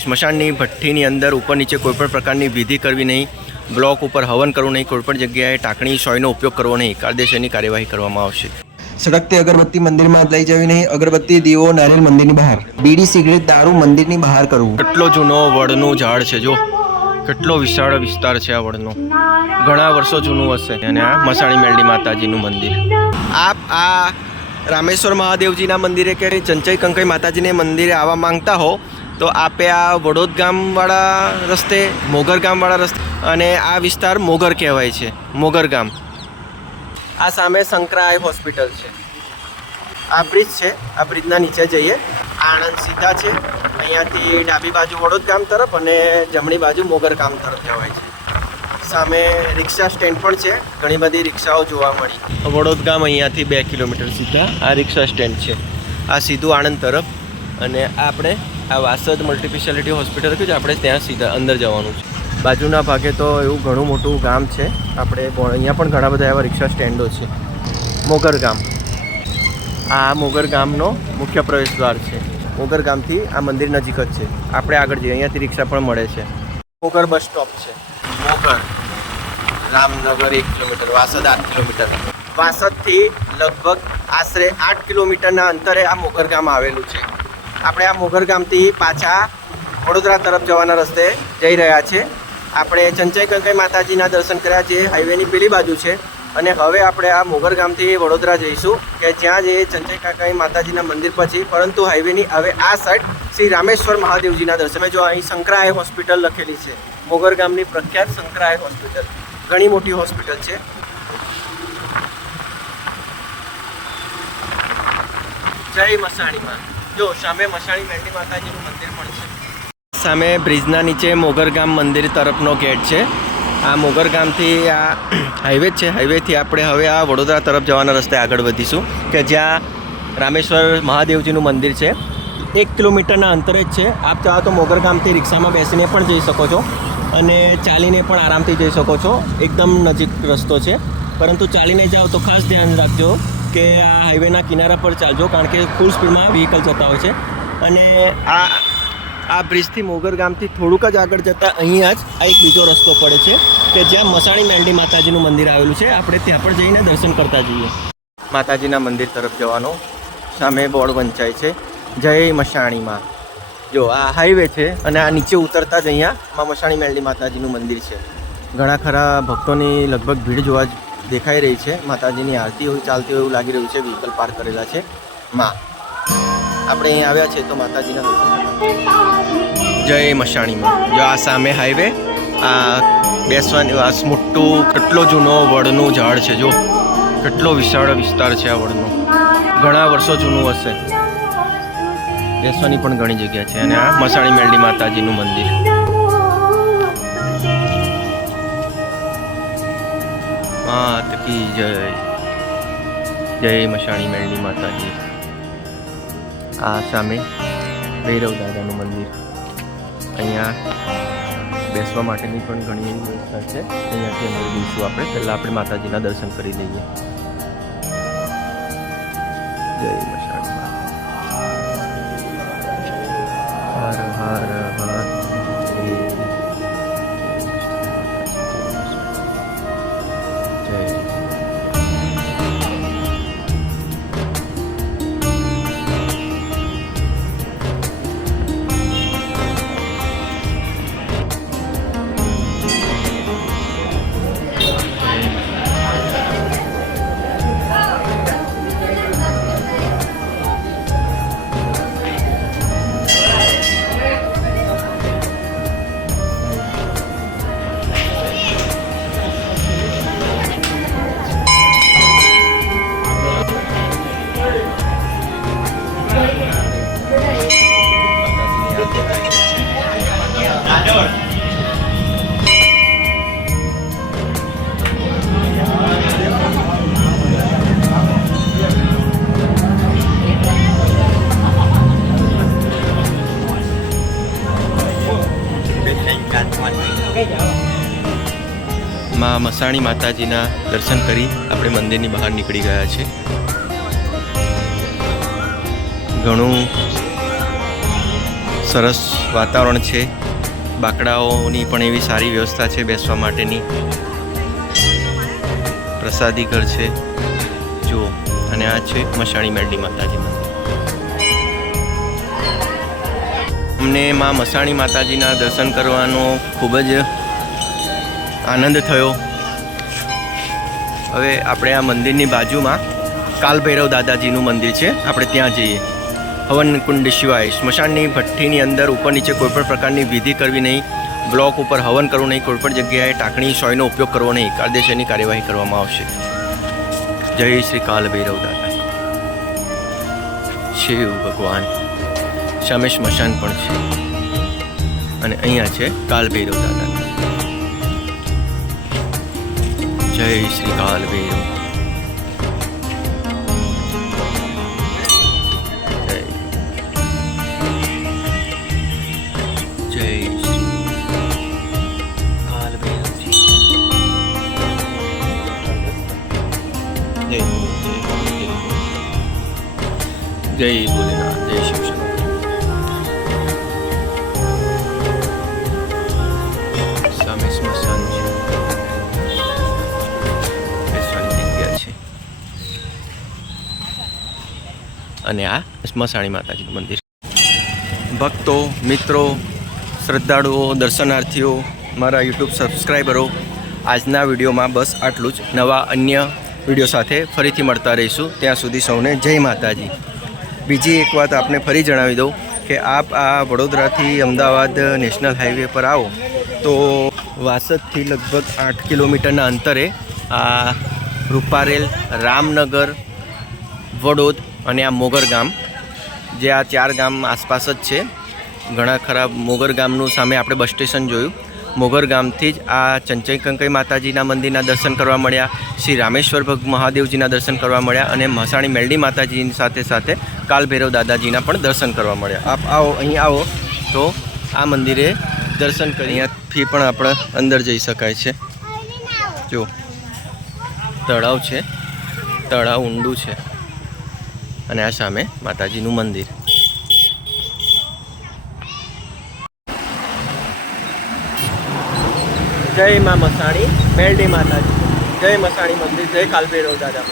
સ્મશાનની ભઠ્ઠીની અંદર ઉપર નીચે કોઈપણ પ્રકારની વિધિ કરવી નહીં, બ્લોક ઉપર હવન કરવું નહીં, કોઈપણ જગ્યાએ ટાંકણી સોયનો ઉપયોગ કરવો નહીં. કાયદેસરની કાર્યવાહી કરવામાં આવશે. સળગતી અગરબત્તી મંદિરમાં લઈ જવી નહીં. અગરબત્તી, દીવો, નારિયેળ મંદિરની બહાર. બીડી, સિગરેટ, દારૂ મંદિરની બહાર કરવું. કેટલો જૂનો વડનું ઝાડ છે, જો કેટલો વિશાળ વિસ્તાર છે આ વડનો, ઘણા વર્ષો જૂનું હશે. અને આ મસાણી મેલડી માતાજીનું મંદિર. આપ આ રામેશ્વર મહાદેવજીના મંદિરે કે ચંચઈ કંકઈ માતાજીને મંદિરે આવવા માંગતા હો તો આપે આ વડોદ ગામવાળા રસ્તે, મોગર ગામવાળા રસ્તે, અને આ વિસ્તાર મોગર કહેવાય છે, મોગર ગામ. આ સામે શંકરાય હોસ્પિટલ છે. આ બ્રિજ છે, આ બ્રિજના નીચે જઈએ આણંદ સીધા છે. અહીંયાથી ડાબી બાજુ વડોદ ગામ તરફ અને જમણી બાજુ મોગર ગામ તરફ જવાય છે. સામે રિક્ષા સ્ટેન્ડ પણ છે, ઘણી બધી રિક્ષાઓ જોવા મળી. વડોદ ગામ અહીંયાથી 2 કિલોમીટર સીધા આ રિક્ષા સ્ટેન્ડ છે. આ સીધું આણંદ તરફ. અને આપણે આ વાસદ મલ્ટીસ્પેશિયાલિટી હોસ્પિટલ કે આપણે ત્યાં સીધા અંદર જવાનું છે. બાજુના ભાગે તો એવું ઘણું મોટું ગામ છે. આપણે અહીંયા પણ ઘણા બધા એવા રિક્ષા સ્ટેન્ડો છે. મોગર ગામ, આ મોગર ગામનો મુખ્ય પ્રવેશ દ્વાર છે. મોગર ગામથી આ મંદિર નજીક જ છે. આપણે આગળ જઈએ, અહીંયાથી રિક્ષા પણ મળે છે. મોગર બસ સ્ટોપ છે. મોગર, રામનગર 1 કિલોમીટર, વાસદ 8 કિલોમીટર. વાસદથી લગભગ આશરે 8 કિલોમીટરના અંતરે આ મોગર ગામ આવેલું છે. આપણે આ મોગર ગામથી પાછા વડોદરા તરફ જવાના રસ્તે જઈ રહ્યા છે. આપણે ચંચઈ કંકઈ માતાજીના દર્શન કર્યા, જે હાઈવેની પેલી બાજુ છે. અને હવે આપણે આ મોગર ગામથી વડોદરા જઈશું કે જ્યાં જે ચંચઈ કંકઈ માતાજીના મંદિર પછી, પરંતુ હાઈવેની હવે આ સાઈડ શ્રી રામેશ્વર મહાદેવજીના દર્શન. જો અહીં શંકરાય હોસ્પિટલ લખેલી છે, મોગર ગામની પ્રખ્યાત શંકરાય હોસ્પિટલ, ઘણી મોટી હોસ્પિટલ છે. જય મસાણીમાં. જો સામે મસાણી મેલડી માતાજીનું મંદિર પણ છે. સામે બ્રિજના નીચે મોગર ગામ મંદિર તરફનો ગેટ છે. આ મોગર ગામથી આ હાઈવે છે. હાઈવેથી આપણે હવે આ વડોદરા તરફ જવાના રસ્તે આગળ વધીશું કે જ્યાં રામેશ્વર મહાદેવજીનું મંદિર છે. 1 કિલોમીટરના અંતરે જ છે. આપ ચાહો તો મોગર ગામથી રિક્ષામાં બેસીને પણ જઈ શકો છો અને ચાલીને પણ આરામથી જઈ શકો છો. એકદમ નજીક રસ્તો છે. પરંતુ ચાલીને જાઓ તો ખાસ ધ્યાન રાખજો કે આ હાઈવેના કિનારા પર ચાલજો, કારણ કે ફૂલ સ્પીડમાં વ્હીકલ જતા હોય છે. અને આ બ્રિજથી મોગર ગામથી થોડુંક જ આગળ જતાં અહીંયા જ આ એક બીજો રસ્તો પડે છે કે જ્યાં મસાણી મેલડી માતાજીનું મંદિર આવેલું છે. આપણે ત્યાં પણ જઈને દર્શન કરતા જઈએ. માતાજીના મંદિર તરફ જવાનો સામે બોર્ડ વંચાય છે, જય મસાણીમાં. જો આ હાઈવે છે અને આ નીચે ઉતરતા જ અહીંયા મસાણી મેલડી માતાજીનું મંદિર છે. ઘણા ખરા ભક્તોની લગભગ ભીડ જોવા દેખાઈ રહી છે. માતાજીની આરતી હોય ચાલતી હોય એવું લાગી રહ્યું છે. વ્હીકલ પાર્ક કરેલા છે. આપણે અહીં આવ્યા છે તો માતાજીના દર્શન જય મસાણીમાં. જો આ સામે હાઈવે, આ બેસવાની આ મોટું કેટલો જૂનો વડનું ઝાડ છે. જો કેટલો વિશાળ વિસ્તાર છે આ વડનો, ઘણા વર્ષો જૂનું હશે. બેસવાની પણ ઘણી જગ્યા છે. અને આ મસાણી મેલડી માતાજીનું મંદિર. માત કી જય. જય મસાણી મેલડી માતાજી. આ સામે ભૈરવ દાદાનું મંદિર. અહીંયા બેસવા માટેની પણ ઘણી વ્યવસ્થા છે. અહીંયાથી અંદર જઈશું આપણે. પહેલાં આપણે માતાજીના દર્શન કરી લઈએ. જય મસાણી. હર હર હર. માં મસાણી માતાજીના દર્શન કરી આપણે મંદિરની બહાર નીકળી ગયા છે. ઘણું સરસ વાતાવરણ છે, બાકડાઓની પણ એવી સારી વ્યવસ્થા છે બેસવા માટેની. પ્રસાદી ઘર છે જુઓ, અને આ છે મસાણી મેરડી માતાજી મંદિર. અમને માં મસાણી માતાજીના દર્શન કરવાનો ખૂબ જ આનંદ થયો. હવે આપણે આ મંદિરની બાજુમાં કાલભૈરવ દાદાજીનું મંદિર છે, આપણે ત્યાં જઈએ. હવન કુંડ સિવાય સ્મશાનની ભઠ્ઠીની અંદર ઉપર નીચે કોઈપણ પ્રકારની વિધિ કરવી નહીં, બ્લોક ઉપર હવન કરવું નહીં, કોઈપણ જગ્યાએ ટાંકણી સોયનો ઉપયોગ કરવો નહીં, કાયદેસરની કાર્યવાહી કરવામાં આવશે. જય શ્રી કાલભૈરવ દાદા. શિવ ભગવાન. સામે સ્મશાન પણ છે અને અહીંયા છે કાલભૈરવ દાદા. જય શ્રી કાલભૈરવ. જય શ્રી કાલભૈરવજી. જય ભોલેનાથ. જય શિવ શંકર. સામે સ્મશાન છે, બેસવાની જગ્યા છે, અને આ સ્મશાણી માતાજીનું મંદિર. ભક્તો, મિત્રો, શ્રદ્ધાળુઓ, દર્શનાર્થીઓ, મારા યુટ્યુબ સબસ્ક્રાઈબરો, આજના વિડીયોમાં બસ આટલું જ. નવા અન્ય વિડીયો સાથે ફરીથી મળતા રહીશું. ત્યાં સુધી સૌને જય માતાજી. બીજી એક વાત આપને ફરી જણાવી દઉં કે આપ આ વડોદરાથી અમદાવાદ નેશનલ હાઈવે પર આવો તો વાસદથી લગભગ 8 કિલોમીટરના અંતરે આ રૂપારેલ, રામનગર, વડોદ અને આ મોગર ગામ, જે આ 4 ગામ આસપાસ જ છે. ઘણા ખરા મોગર ગામનું સામે આપણે બસ સ્ટેશન જોયું. મોગર ગામથી જ આ ચંચઈ કંકઈ માતાજીના મંદિરના દર્શન કરવા મળ્યા, શ્રી રામેશ્વર મહાદેવજીના દર્શન કરવા મળ્યા, અને મસાણી મેરડી માતાજીની સાથે સાથે કાલભૈરવ દાદાજીના પણ દર્શન કરવા મળ્યા. આપ આવો, અહીં આવો તો આ મંદિરે દર્શન કરી. અહીંયાથી પણ આપણે અંદર જઈ શકાય છે. જો તળાવ છે, તળાવ ઊંડું છે, અને આ સામે માતાજીનું મંદિર. જય મા મસાણી મેરડી માતાજી. જય મસાણી મંદિર. જય કાલભૈરવ દાદા.